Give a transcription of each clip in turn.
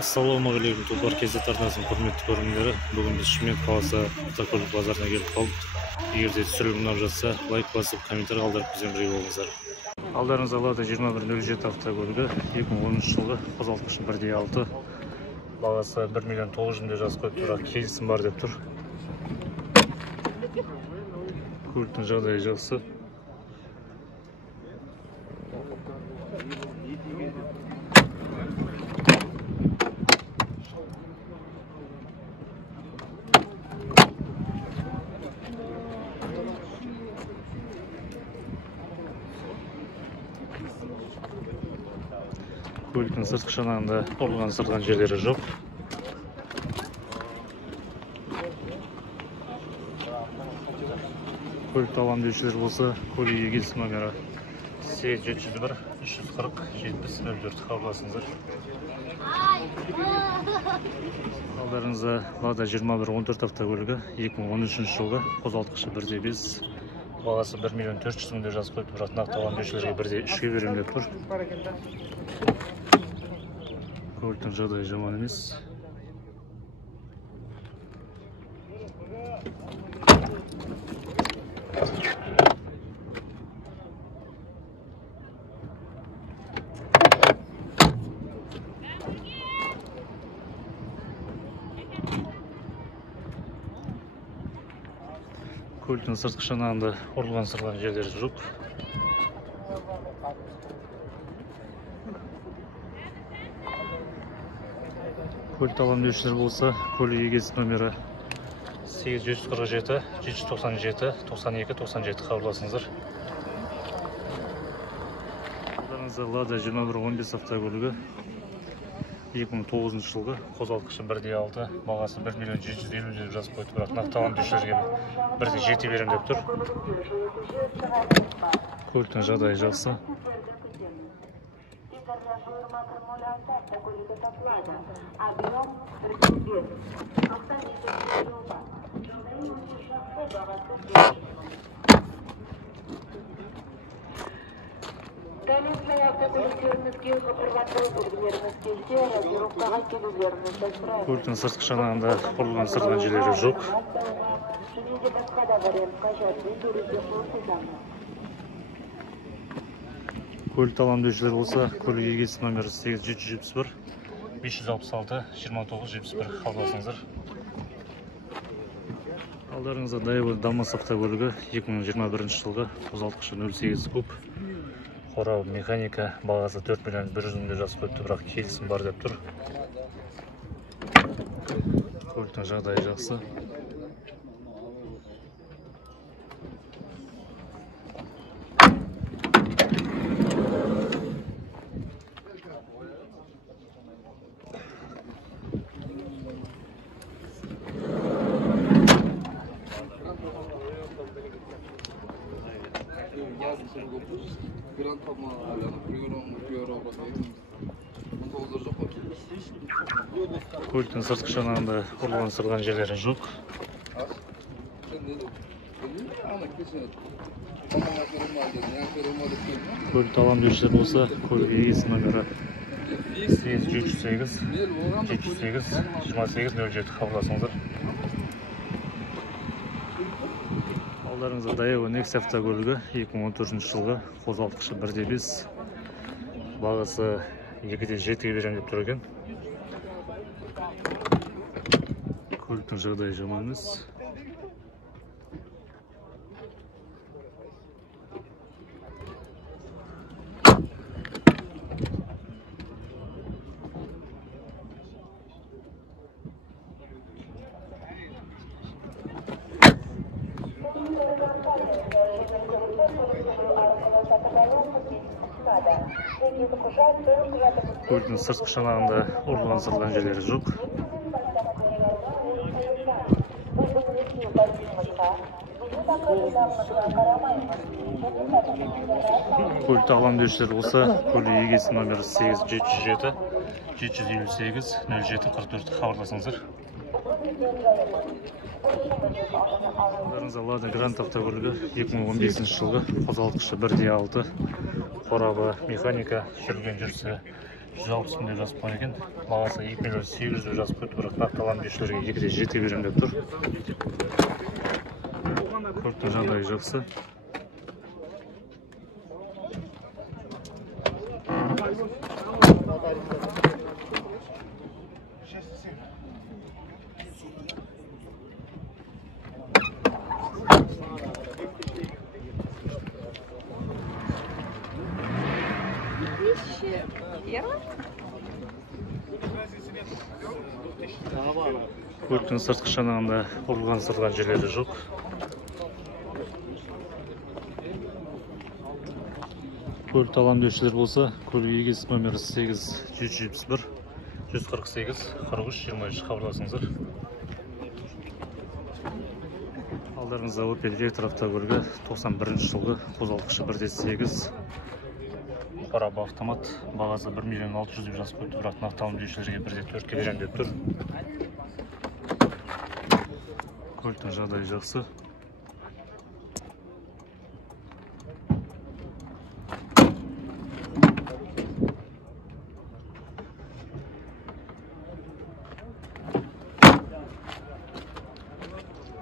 Ассалаумағалейкум, тұлпар кезет арнасының құрметті көрермендері. Бүгін біз Шымкент қаласы автокөлік базарына келіп қалдық. Егер де түсірілім ұнап жатса, лайк басып, комментарий қалдырып бізбен бірге болыңыздар. Алдарыңызда Lada 2107 автокөлігі 2013 жылғы қозғалтқышы 1.6. Бағасы 1.900.000 деп жазып қойып тұр, келісім бар деп тұр. Көліктің жағдайы жақсы. Көліктің сыртқы шанағында ұрылған сырған жерлері жоқ. Көлікті алам деушілер болса, көлік егесі номері 8701 340 7004 хабарласыңыздар. Алдарыңызда Lada 2114 автокөлігі 2013 жылғы қозғалтқышы 1.5. Бағасы 1.400.000 деп жазып қойып тұрады. Нақты алам деушілерге 1.3-ге беремін деп тұр. Көліктің жағдайы жаман емес. Көліктің сыртқы шанағында ұрылған сырған жерлері жоқ. Көлікті алам деушілер болса, көлік егесі номері 8747 797 92 97 хабарласыңыздар. Алдарыңызда Lada 2115 автокөлігі 2009 жылғы қозғалтқышы 1.6. Бағасы 1.750.000 деп жазып қойды, бірақ нақты алам деушілерге 1.7 берем деп тұр. Көліктің жағдайы жақсы. Көліктің сыртқы шанағында ұрылған сырған жерлері жоқ. Көлікті алам деушілер болса, көлік егесі номері 8771 566 29 71 хабарласыңыздар. Алдарыңызда Daewoo Damas автокөлігі 2021 жылғы қозғалтқышы 08 куб. Қорабы механика, бағасы 4.100.000 деп жазып қойыпты, бірақ келісім бар деп тұр. Көліктің жағдайы жақсы. Көліктің сыртқы шанағында ұрылған сырған жерлері жоқ. Көлікті алам деушілер болса, көлік егесі номері 8308 78 28 07 хабарласыңыздар. Алдарыңызда Daewoo Nexia автокөлігі 2014 жылғы қозғалтқышы 1.5. Бағасы 2.7-ге берем деп тұр екен. Көліктің жағдайы жаман емес. Көліктің сыртқы шанағында ұрылған сырған жерлері жоқ. Көлікті алам деушілер болса, көлік егесі номері 8707 758 07 44 хабарласыңыздар. Алдарыңызда Lada Grant автокөлігі 2015 жылғы қозғалтқышы 1.6. Қорабы механика, жүрген жүрісі 160 мың деп жазып қойған екен. Бағасы 2 миллион 800 деп жазып қойды, бірақ нақтыланып берушілерге 2-де 7 беремін деп тұр. Көліктің жағдайы жақсы. Көліктің сыртқы шанағында ұрылған сырған жерлері жоқ. Көлікті алам деушілер болса, көлік егесі номері 8-171 148-43-23 хабарласыңыздар. Алдарыңызда Opel Vectra автокөлігі 91 жылғы, қозғалтқышы 1.8, қорабы автомат, бағасы 1 миллион 600 деп жазып қойды, бірақ нақтыланып деушілерге 1-де 4-ке беремін деп тұр. Көліктің жағдайы жақсы.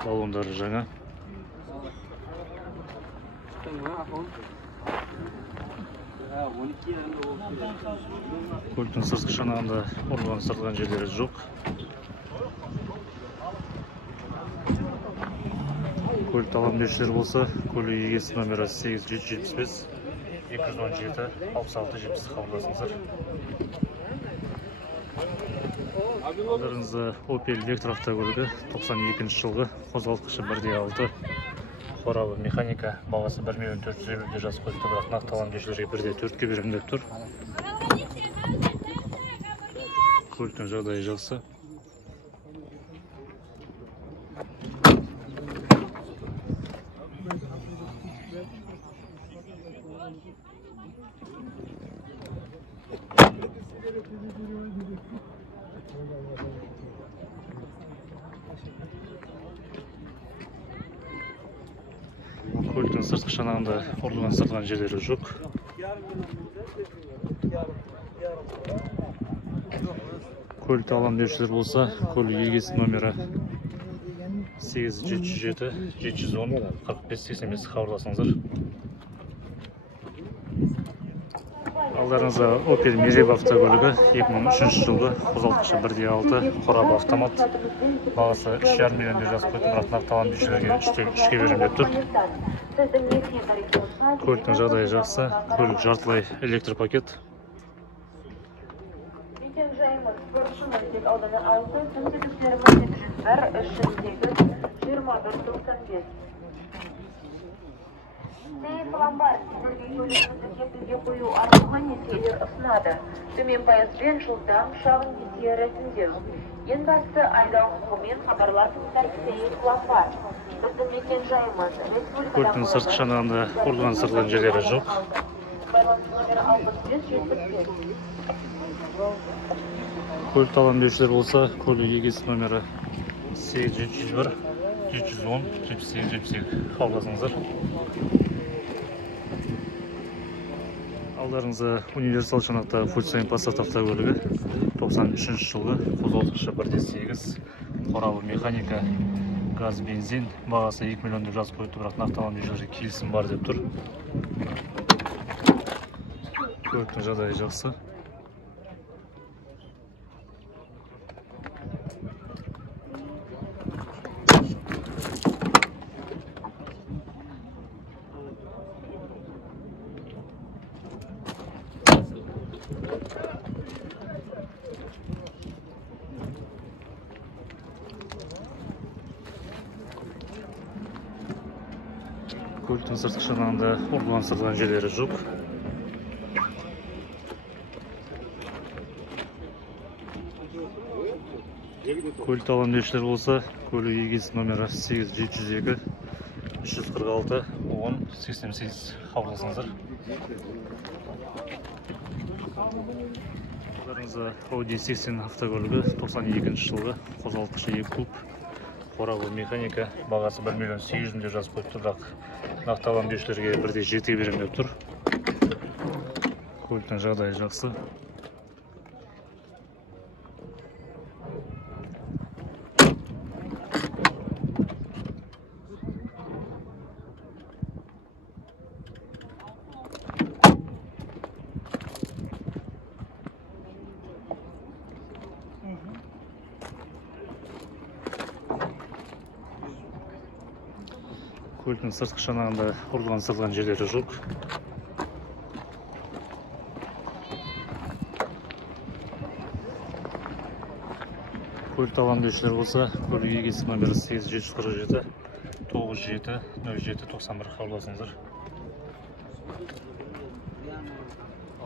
Баллондары жаңа. Көліктің сыртқы шанағында ұрылған сыртқан жерлері жоқ. Көлікті алам деушілер болса, көлік егесі номері 8-775 217-66-70 хабарласыңыздар. Алдарыңызда Opel Vectra автокөлігі 92 жылғы, қозғалтқышы 1.6, қорабы механика, бағасы 1 миллион 450 деп жазып қойды, бірақ нақтыланып деушілерге 1-де 4-ке беремін деп тұр. Көліктің жағдайы жақсы. Көліктің сыртқы шанағында ұрылған сыртқан жерлері жоқ. Көлікті алам деушілер болса, көлік егесі номері 8-707-710-45-85 хабарласыңыздар. Алдарыңызда Opel Meriva автокөлігі 2003 жылғы, қозғалтқышы 1.6, қорабы автомат, бағасы 3,5 миллион деп жазып қойды, бірақ нақтыланып деушілерге 3-ке беремін деп тұр. Көліктің жағдайы жақсы, көлік жартылай электропакет. Сейф ломбард сіздерге көлігіңізді кепілге қою арқылы несиелер ұсынады. Төмен пайызбен жылдам шағын несие рәсімдеу. Ең басты айдау құқығымен хабарласыңыздар Сейф ломбард. Біздің мекен-жайымыз Көліктің сыртқы шанағында ұрылған сыртқан жерлері жоқ. Көлікті алам деушілер болса, көлік егесі номері 8-701-710-78-72 хабарласыңыздар. Алдарыңызда универсал шанақта Volkswagen Passat автокөлігі 93 жылғы, қозғалтқышы 1.8, қорабы механика, газ, бензин, бағасы 2 миллион деп жазып қойды, бірақ нақтыланып деушілерге келісім бар деп тұр. Көліктің жағдайы жақсы. Көліктің сыртқы шанағында ұрылған сыртқан жерлері жоқ. Көлікті алам деушілер болса, көлік егесі номері 8-746-346-10-88 хабарласыңыздар. Алдарыңызда Audi 80 автокөлігі 92 жылғы, қозғалтқышы 2 куб, қорабы механика, бағасы 1 миллион 800 деп жазып қойды, бірақ нақтыланып деушілерге 1-де 7 беремін деп тұр. Көліктің жағдайы жақсы. Көліктің сыртқы шанағында ұрылған сырылған жерлері жоқ. Көлікті алған деушілер болса, көлік егесі номері 8747 97 07 91 хабарласыңыздар.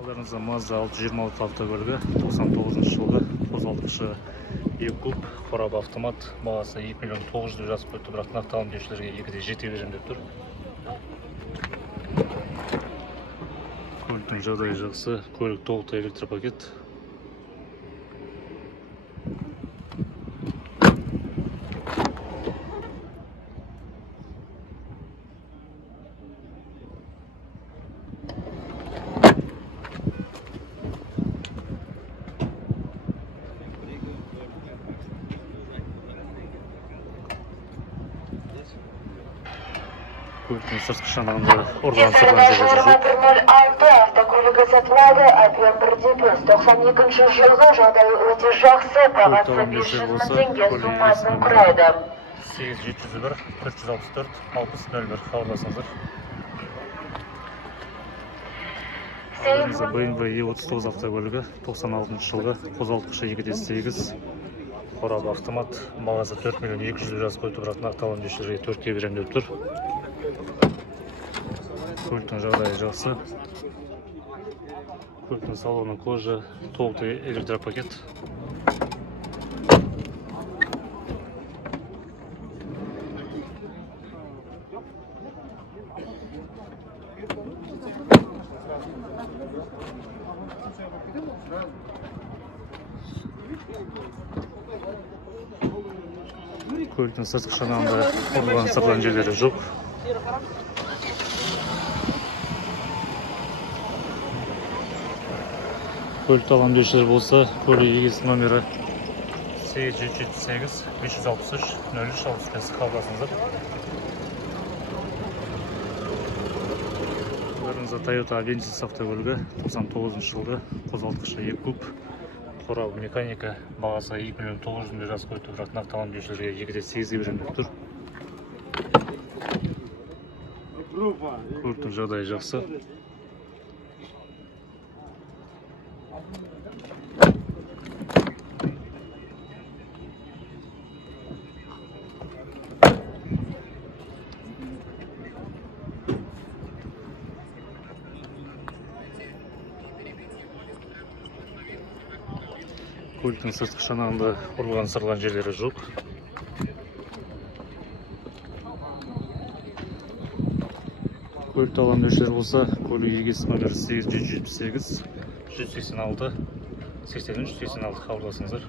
Алдарыңызда Mazda 626 автокөлігі 99 жылғы қозғалтқышы E-куб, қорабы автомат, бағасы 2 миллион 900 жазып қойды, бірақ нақтылам деушілерге 2-де 7 берем деп тұр. Көліктің жағдайы жақсы, көлік толықтай электропакет. Көліктің сыртқы шанағында ұрылған сырылған жерлері жоқ. 106 автокөлігі сатылады, объем 1,5, 92 жылғы жағдайы өте жақсы, бағасы 500 мың теңге сомасын құрайды. 8701 464 6001 хабарласыңыздар. Алдарыңызда BMW E39 автокөлігі 96 жылғы қозғалтқышы 2-де 8, қорабы автомат, бағасы 4 миллион 200 жазып қойды, бірақ нақтылам деушілерге 4-ке берем деп тұр. Көліктің жағдайы жақсы. Көліктің салоны кожа, толықтай электропакет. Көліктің сыртқы шанағында ұрылған сырылған жерлері жоқ. Көлікті алған деушілер болса, көлік егесі номері 8778 563 03 65 хабарласыңыздар. Алдарыңызда Toyota Avensis автокөлігі 99 жылғы қозғалтқышы E-куб, қорабы механика, бағасы 2 миллион 900 жазып қойды, бірақ нақтылам деушілерге 2-де 8 берем деп тұр. Көліктің жағдайы жақсы. Көліктің сыртқы шанағында ұрылған сырылған жерлері жоқ. Көлікті алған деушілер болса, көлік егесі номері 8778 186 83 86 хабарласыңыздар.